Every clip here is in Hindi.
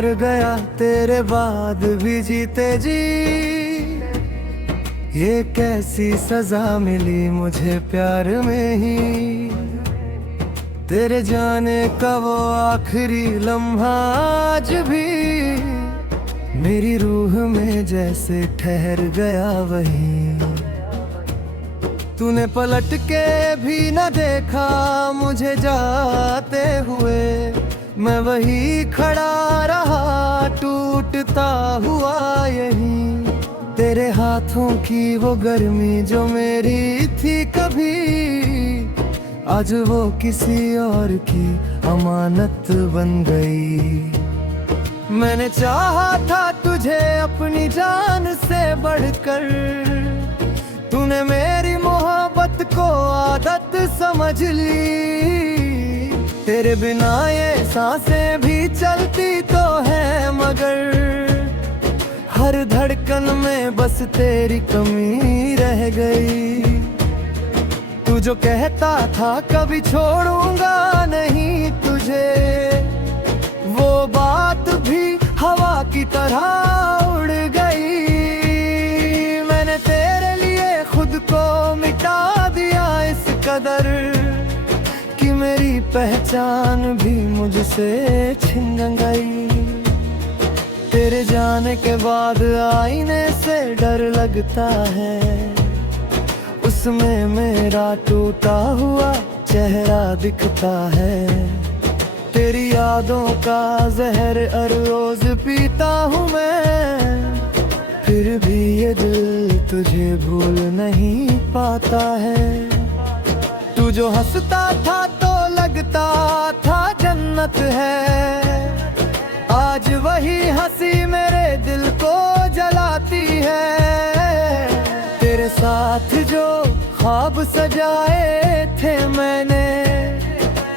मर गया तेरे बाद भी जीते जी। ये कैसी सजा मिली मुझे प्यार में ही। तेरे जाने का वो आखिरी लम्हा आज भी मेरी रूह में जैसे ठहर गया वही। तूने पलट के भी न देखा मुझे जाते हुए, मैं वही खड़ा रहा टूटता हुआ यही। तेरे हाथों की वो गर्मी जो मेरी थी कभी, आज वो किसी और की अमानत बन गई। मैंने चाहा था तुझे अपनी जान से बढ़कर, तूने मेरी मोहब्बत को आदत समझ ली। तेरे बिना ये सांसें भी चलती तो है, मगर हर धड़कन में बस तेरी कमी रह गई। तू जो कहता था कभी छोड़ूंगा नहीं तुझे, वो बात भी हवा की तरह उड़ गई। मैंने तेरे लिए खुद को मिटा दिया इस कदर कि मेरी पहचान भी मुझसे छिन गई। तेरे जाने के बाद आईने से डर लगता है, उसमें मेरा टूटा हुआ चेहरा दिखता है। तेरी यादों का जहर हर रोज पीता हूँ मैं, फिर भी ये दिल तुझे भूल नहीं पाता है। तू जो हंसता था तो लगता था जन्नत है, आज वही हंसी मेरे दिल को जलाती है। तेरे साथ जो ख्वाब सजाए थे मैंने,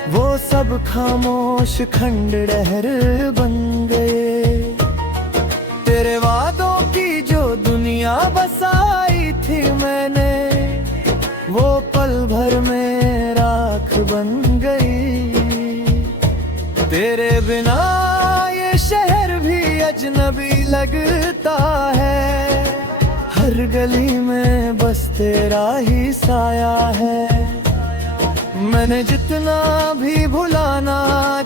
वो सब खामोश खंडहर बन गए। तेरे वादों की जो दुनिया बसाई थी मैंने, वो पल भर में राख बन गई। तेरे बिना ये शहर भी अजनबी लगता है, हर गली में बस तेरा ही साया है। मैंने जितना भी भुलाना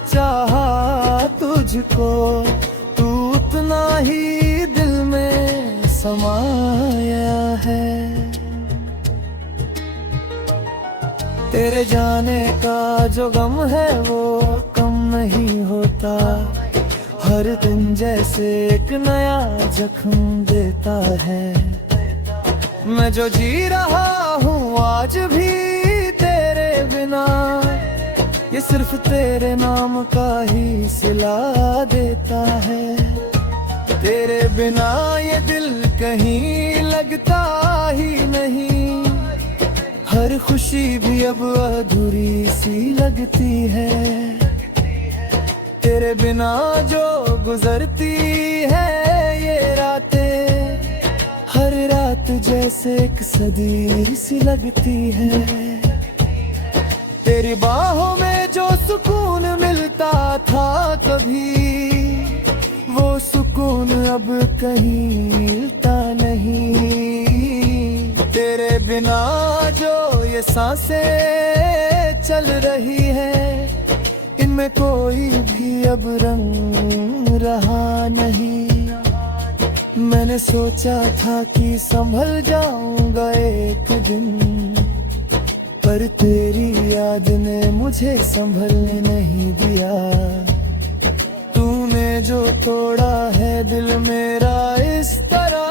चाहा तुझको, तू उतना ही दिल में समाया है। तेरे जाने का जो गम है वो कम नहीं होता, हर दिन जैसे एक नया जख्म देता है। मैं जो जी रहा हूँ आज भी तेरे बिना, ये सिर्फ तेरे नाम का ही सिला देता है। तेरे बिना ये दिल कहीं लगता ही नहीं, हर खुशी भी अब अधूरी सी लगती है। तेरे बिना जो गुजरती है ये रातें, हर रात जैसे एक सदी सी लगती है। तेरी बाहों में जो सुकून मिलता था कभी, वो सुकून अब कहीं मिलता नहीं। तेरे बिना जो ये सांसें चल रही है, इनमें कोई भी अब रंग रहा नहीं। मैंने सोचा था कि संभल जाऊंगा एक दिन, पर तेरी याद ने मुझे संभलने नहीं दिया। तूने जो तोड़ा है दिल मेरा इस तरह,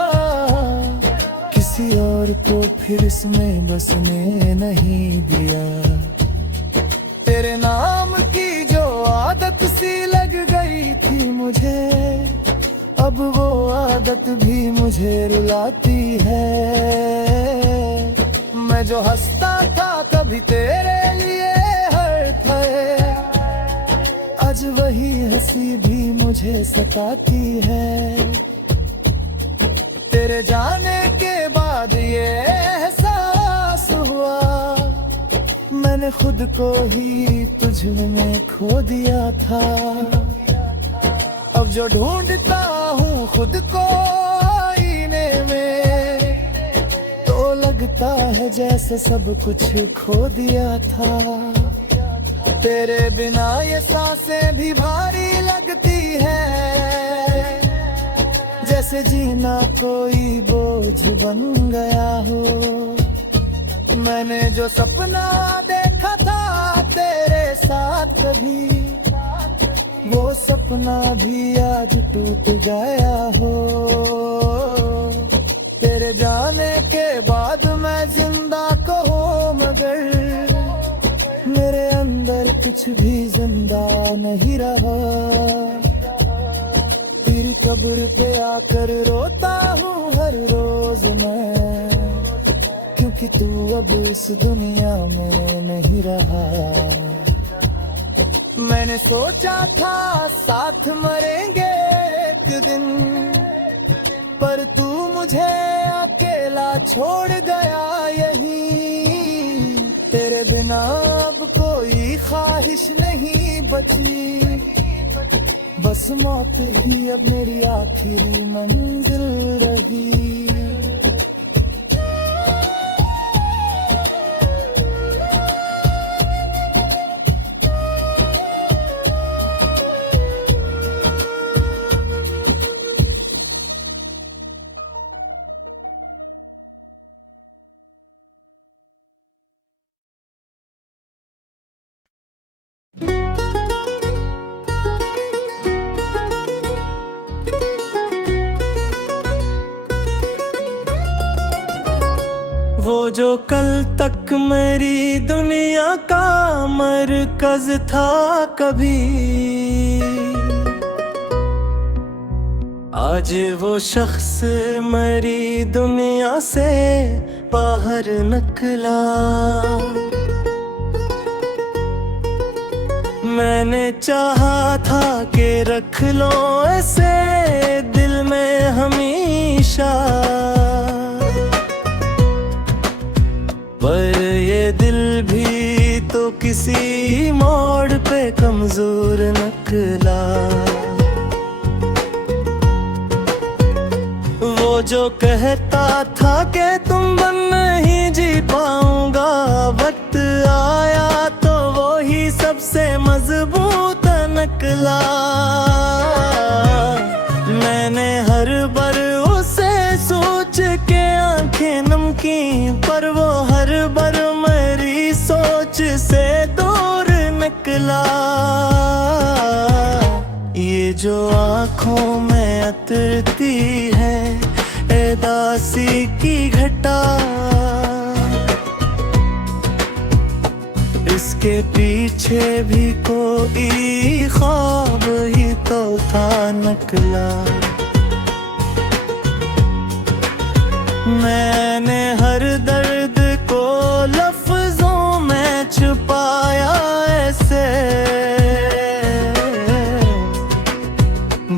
किसी और को फिर इसमें बसने नहीं दिया। तेरे नाम की जो आदत सी लग गई थी मुझे, अब वो आदत भी मुझे रुलाती है। मैं जो हंसता था कभी तेरे लिए हर थे, आज वही हंसी भी मुझे सताती है। तेरे जाने के बाद ये एहसास हुआ, मैंने खुद को ही तुझ में खो दिया था। अब जो ढूंढता हूँ खुद को आईने में, तो लगता है जैसे सब कुछ खो दिया था। तेरे बिना ये सांसें भी भारी लगती है, जैसे जीना कोई बोझ बन गया हो। मैंने जो सपना देखा था तेरे साथ कभी, वो सपना भी आज टूट गया हो। तेरे जाने के बाद मैं जिंदा को हूँ, मगर मेरे अंदर कुछ भी जिंदा नहीं रहा। तेरी कब्र पे आकर रोता हूँ हर रोज मैं, क्योंकि तू अब इस दुनिया में नहीं रहा। मैंने सोचा था साथ मरेंगे एक दिन, पर तू मुझे अकेला छोड़ गया यहीं। तेरे बिना अब कोई ख्वाहिश नहीं बची, बस मौत ही अब मेरी आखिरी मंजिल रही। वो जो कल तक मेरी दुनिया का मरकज था कभी, आज वो शख्स मेरी दुनिया से बाहर निकला। मैंने चाहा था कि रख लो ऐसे दिल में हमेशा, पर ये दिल भी तो किसी मोड़ पे कमजोर निकला। वो जो कहता था कि तुम बन नहीं जी पाऊंगा, वक्त आया तो वो ही सबसे मजबूत निकला। मैंने हर बार उसे सोच के आंखें नम की, पर वो हर बार मेरी सोच से दूर निकला। ये जो आँखों में उतरती है उदासी की घटा, इसके पीछे भी कोई ख्वाब ही तो था निकला। मैंने हर दर्द को लफ्जों में छुपाया ऐसे,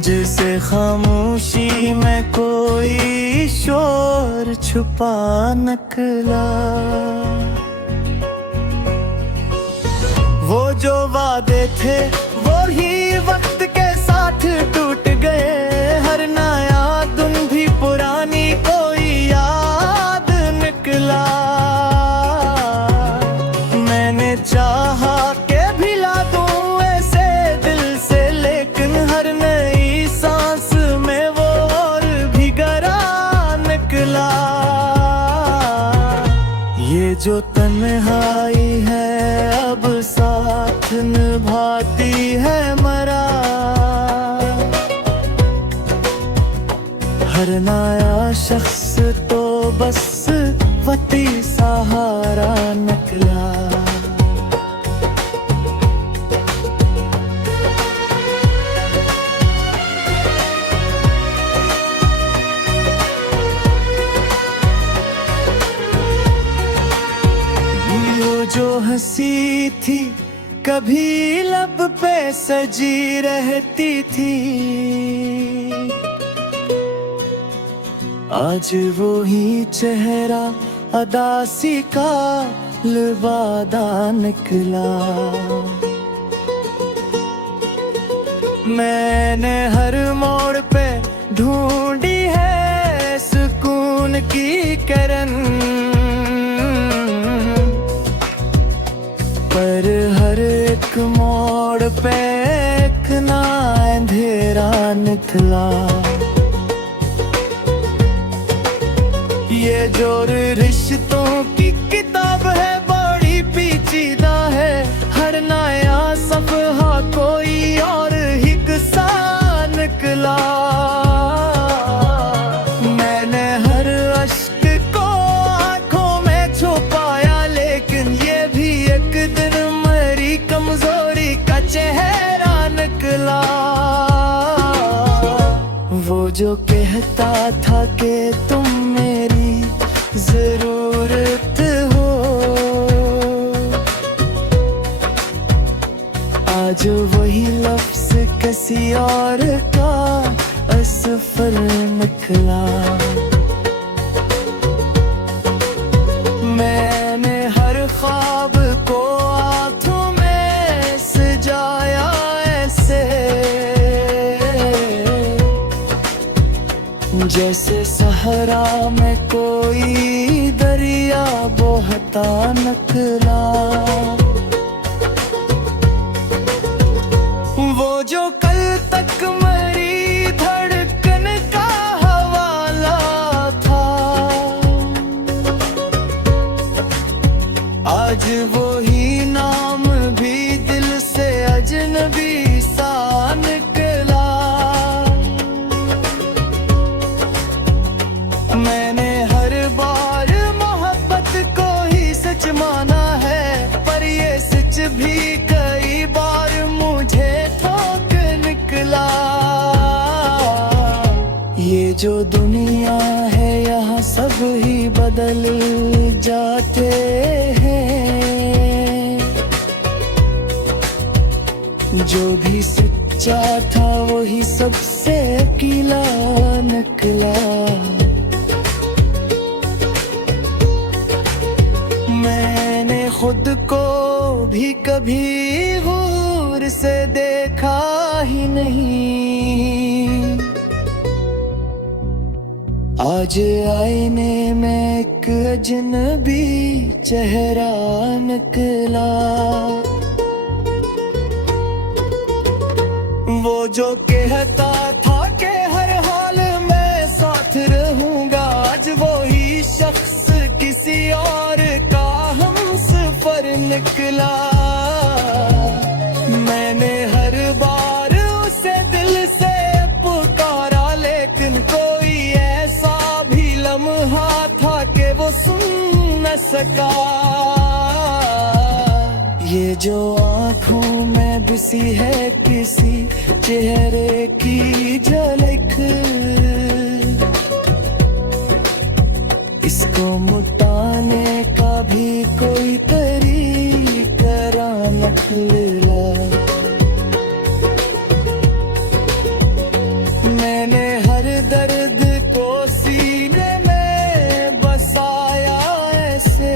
जिसे खामोशी में कोई शोर छुपा निकला। वो जो वादे थे वो ही वक्त के साथ टूट गए, हर नया दिन भी पुरानी कोई याद निकला। मैंने चाहा के भिला दूं ऐसे दिल से, लेकिन हर नई सांस में वो और भी गहरा निकला। ये जो तन्हाई है अब साथ निभाती है मरा, हर नया शख्स तो बस वती सहारा निकला। वो जो हंसी थी कभी लब पे सजी रहती थी, आज वो ही चेहरा अदासी का लिबादा निकला। मैंने हर मोड़ पे ढूंढी है सुकून की किरण, पर हर एक मोड़ पे एक ना अंधेरा निकला। ये जो रिश्तों की किताब है बड़ी पेचीदा है, हर नया सफ़हा कोई और ही किस्सा निकला। मैंने हर अश्क को आंखों में छुपाया, लेकिन ये भी एक दिन मेरी कमजोरी का चेहरा निकला। वो जो कहता था कि तुम मेरी जरूरत हो, आज वही लफ्ज किसी और का असफर निकला। मैंने हर ख्वाब को आंखों में सजाया ऐसे, जैसे सहरा में कोई दरिया बहता निकला। वो जो कल तक मेरी धड़कन का हवाला था, आज वो ही नाम भी दिल से अजनबी सा निकला। मैंने हर बार मोहब्बत को ही सच माना है, पर ये सच भी कई बार मुझे ठोक निकला। ये जो दुनिया है यहाँ सब ही बदल जाते हैं, जो भी सच्चा था वही सबसे अकेला निकला। मैंने खुद को भी कभी गौर से देखा ही नहीं, आज आईने में एक अजनबी चेहरा निकला। वो जो कहता था कि हर हाल में साथ रहूंगा, आज वो ही शख्स किसी और का हमसफर निकला। मैंने हर बार उसे दिल से पुकारा, लेकिन कोई ऐसा भी लम्हा था कि वो सुन न सका। ये जो आँखों में बसी है किसी चेहरे की झलक, इसको मुटाने का भी कोई तरीका निकला। मैंने हर दर्द को सीने में बसाया ऐसे,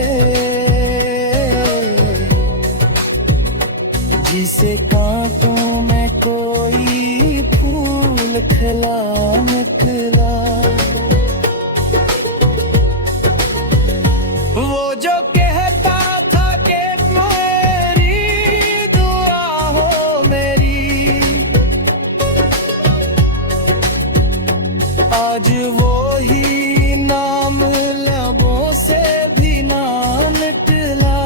जिसे कांटों में कोई फूल खिला निकला। वो जो कहता था कि मेरी दुआ हो मेरी, आज वो ही नाम लबों से भी ना निकला।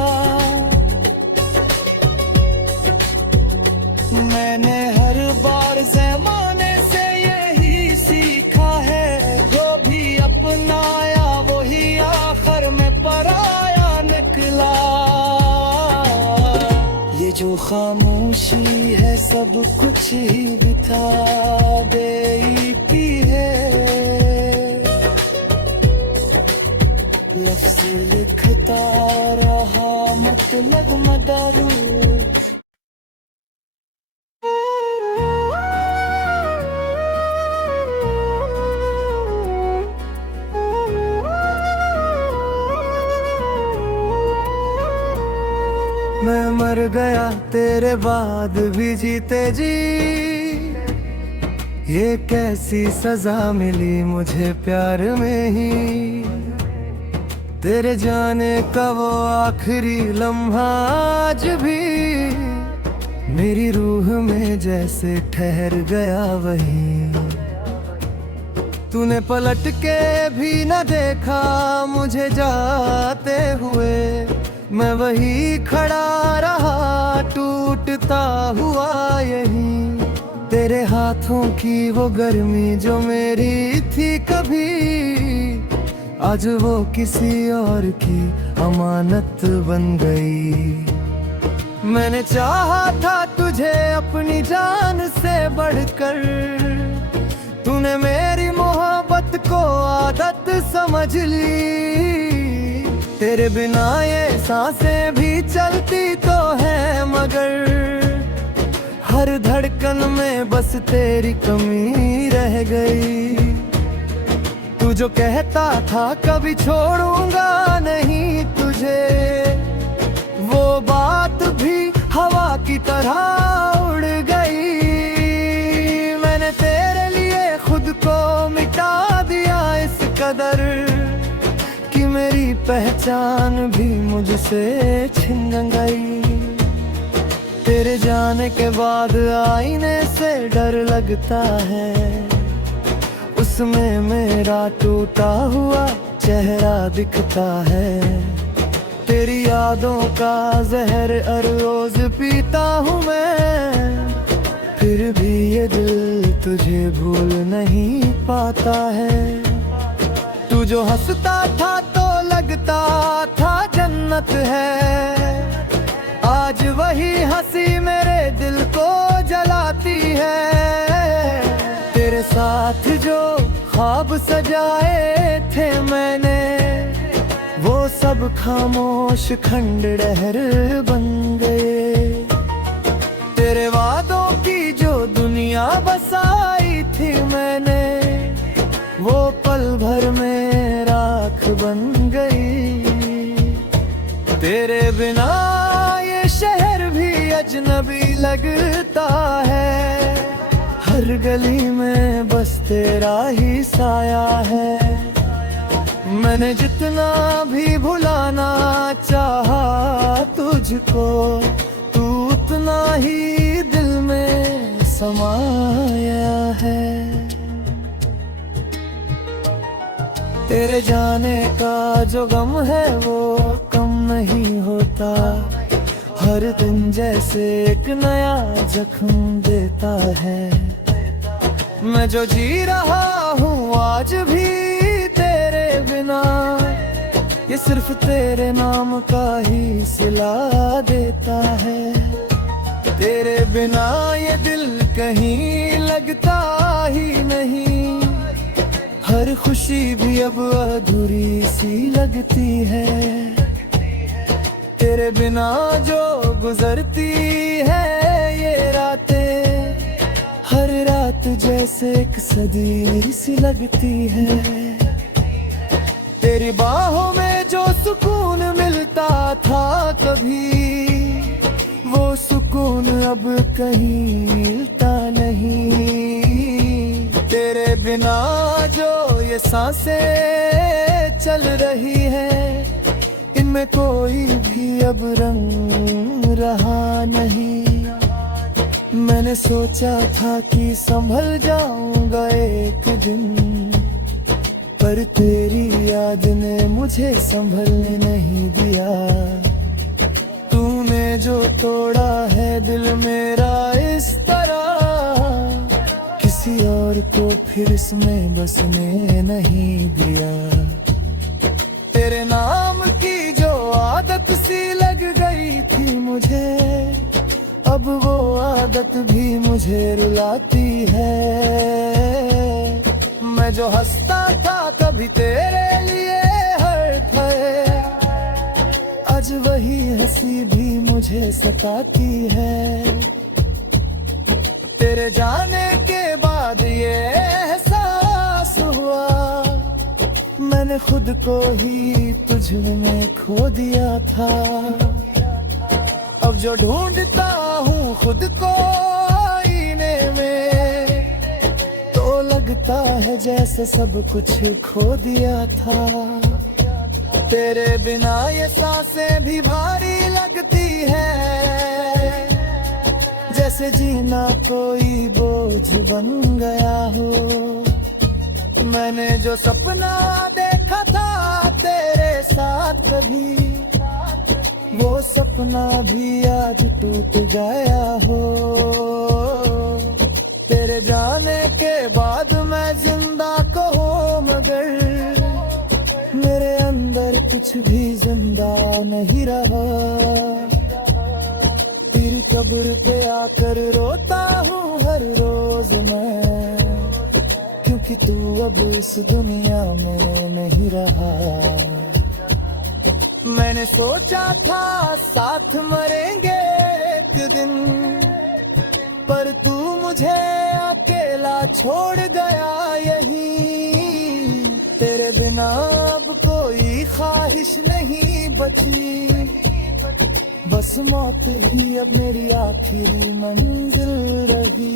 मैंने हर बार ज़माने से यही सीखा है, जो भी अपनाया वही आखिर में पराया निकला। ये जो खामोशी है सब कुछ ही बिता देती है, लफ्ज़ लिखता रहा मतलब मदारू। मैं मर गया तेरे बाद भी जीते जी, ये कैसी सजा मिली मुझे प्यार में ही, तेरे जाने का वो आखिरी लम्हा आज भी मेरी रूह में जैसे ठहर गया वही। तूने पलट के भी न देखा मुझे जाते हुए, मैं वही खड़ा रहा टूटता हुआ यही। तेरे हाथों की वो गर्मी जो मेरी थी कभी, आज वो किसी और की अमानत बन गई। मैंने चाहा था तुझे अपनी जान से बढ़कर, तूने मेरी मोहब्बत को आदत समझ ली। तेरे बिना ये सांसें भी चलती तो है, मगर हर धड़कन में बस तेरी कमी रह गई। तू जो कहता था कभी छोड़ूंगा नहीं तुझे, वो बात भी हवा की तरह उड़ गई। मैंने तेरे लिए खुद को मिटा दिया इस कदर कि मेरी पहचान भी मुझसे छिन गई। तेरे जाने के बाद आईने से डर लगता है, उसमें मेरा टूटा हुआ चेहरा दिखता है। तेरी यादों का जहर हर रोज पीता हूँ मैं, फिर भी ये दिल तुझे भूल नहीं पाता है। तू जो हंसता था तो लगता था जन्नत है, आज वही हंसी मेरे दिल को जलाती है। तेरे साथ जो ख्वाब सजाए थे मैंने, वो सब खामोश खंडहर बन गए। तेरे वादों की जो दुनिया बसाई थी मैंने, वो पल भर में राख बन गई। तेरे बिना ये शहर भी अजनबी लगता है, हर गली में बस तेरा ही साया है। मैंने जितना भी भुलाना चाहा तुझको, तू उतना ही दिल में समाया है। तेरे जाने का जो गम है वो कम नहीं होता, हर दिन जैसे एक नया जख्म देता है। मैं जो जी रहा हूँ आज भी तेरे बिना, ये सिर्फ तेरे नाम का ही सिला देता है। तेरे बिना ये दिल कहीं लगता ही नहीं, हर खुशी भी अब अधूरी सी लगती है। तेरे बिना जो गुजरती है ये रातें, हर रात जैसे एक सदी सी लगती है। तेरी बाहों में जो सुकून मिलता था कभी, वो सुकून अब कहीं मिलता नहीं। तेरे बिना जो ये सांसें चल रही है, इनमें कोई भी अब रंग रहा नहीं। मैंने सोचा था कि संभल जाऊंगा एक दिन, पर तेरी याद ने मुझे संभलने नहीं दिया। तूने जो तोड़ा है दिल मेरा इस तरह, किसी और को फिर इसमें बसने नहीं दिया। तेरे नाम की जो आदत सी लग गई थी मुझे, अब वो आदत भी मुझे रुलाती है। मैं जो हंसता था कभी तेरे लिए हर पल, आज वही हंसी भी मुझे सताती है। तेरे जाने के बाद ये एहसास हुआ, मैंने खुद को ही तुझ में खो दिया था। अब जो ढूंढता हूँ खुद को आईने में, लगता है जैसे सब कुछ खो दिया था। तेरे बिना ये सांसें भी भारी लगती है, जैसे जीना कोई बोझ बन गया हो। मैंने जो सपना देखा था तेरे साथ कभी, वो सपना भी आज टूट गया हो। तेरे जाने के बाद मैं जिंदा कहूँ मगर मेरे अंदर कुछ भी जिंदा नहीं रहा। तेरी कब्र पे आकर रोता हूँ हर रोज मैं, क्योंकि तू अब इस दुनिया में नहीं रहा। मैंने सोचा था साथ मरेंगे एक दिन, पर तू मुझे अकेला छोड़ गया यहीं। तेरे बिना अब कोई ख्वाहिश नहीं बची, बस मौत ही अब मेरी आखिरी मंजिल रही।